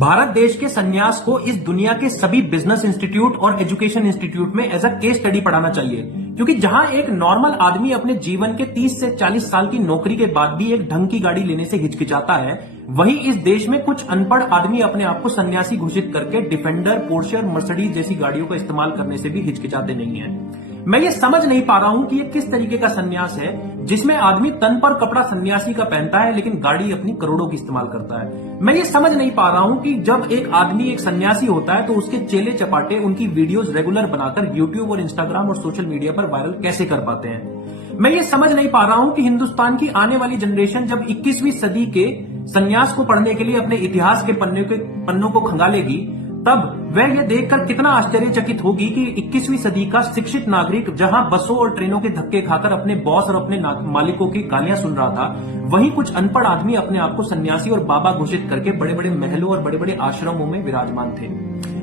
भारत देश के संन्यास को इस दुनिया के सभी बिजनेस इंस्टीट्यूट और एजुकेशन इंस्टीट्यूट में एज अ केस स्टडी पढ़ाना चाहिए, क्योंकि जहां एक नॉर्मल आदमी अपने जीवन के 30 से 40 साल की नौकरी के बाद भी एक ढंग की गाड़ी लेने से हिचकिचाता है, वहीं इस देश में कुछ अनपढ़ आदमी अपने आप को सन्यासी घोषित करके डिफेंडर, पोर्शे और मर्सिडीज जैसी गाड़ियों का इस्तेमाल करने से भी हिचकिचाते नहीं है। मैं ये समझ नहीं पा रहा हूं कि ये किस तरीके का सन्यास है जिसमें आदमी तन पर कपड़ा सन्यासी का पहनता है लेकिन गाड़ी अपनी करोड़ों की इस्तेमाल करता है। मैं ये समझ नहीं पा रहा हूं कि जब एक आदमी एक सन्यासी होता है तो उसके चेले चपाटे उनकी वीडियोस रेगुलर बनाकर यूट्यूब और इंस्टाग्राम और सोशल मीडिया पर वायरल कैसे कर पाते हैं। मैं ये समझ नहीं पा रहा हूं कि हिंदुस्तान की आने वाली जनरेशन जब 21वीं सदी के सन्यास को पढ़ने के लिए अपने इतिहास के पन्नों को खंगालेगी, तब वह यह देखकर कितना आश्चर्यचकित होगी कि 21वीं सदी का शिक्षित नागरिक जहां बसों और ट्रेनों के धक्के खाकर अपने बॉस और अपने मालिकों की गालियां सुन रहा था, वहीं कुछ अनपढ़ आदमी अपने आप को सन्यासी और बाबा घोषित करके बड़े बड़े महलों और बड़े बड़े आश्रमों में विराजमान थे।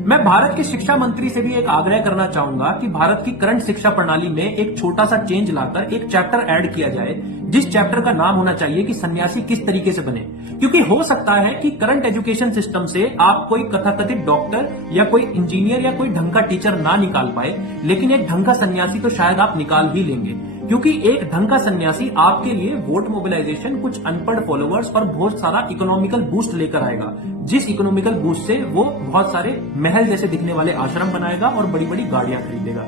मैं भारत के शिक्षा मंत्री से भी एक आग्रह करना चाहूंगा कि भारत की करंट शिक्षा प्रणाली में एक छोटा सा चेंज लाकर एक चैप्टर ऐड किया जाए, जिस चैप्टर का नाम होना चाहिए कि सन्यासी किस तरीके से बने। क्योंकि हो सकता है कि करंट एजुकेशन सिस्टम से आप कोई कथाकथित डॉक्टर या कोई इंजीनियर या कोई ढंग का टीचर ना निकाल पाए, लेकिन एक ढंग का सन्यासी तो शायद आप निकाल ही लेंगे, क्योंकि एक ढंग का सन्यासी आपके लिए वोट मोबिलाइजेशन, कुछ अनपढ़ फॉलोअर्स और बहुत सारा इकोनॉमिकल बूस्ट लेकर आएगा, जिस इकोनॉमिकल बूस्ट से वो बहुत सारे महल जैसे दिखने वाले आश्रम बनाएगा और बड़ी बड़ी गाड़ियां खरीदेगा।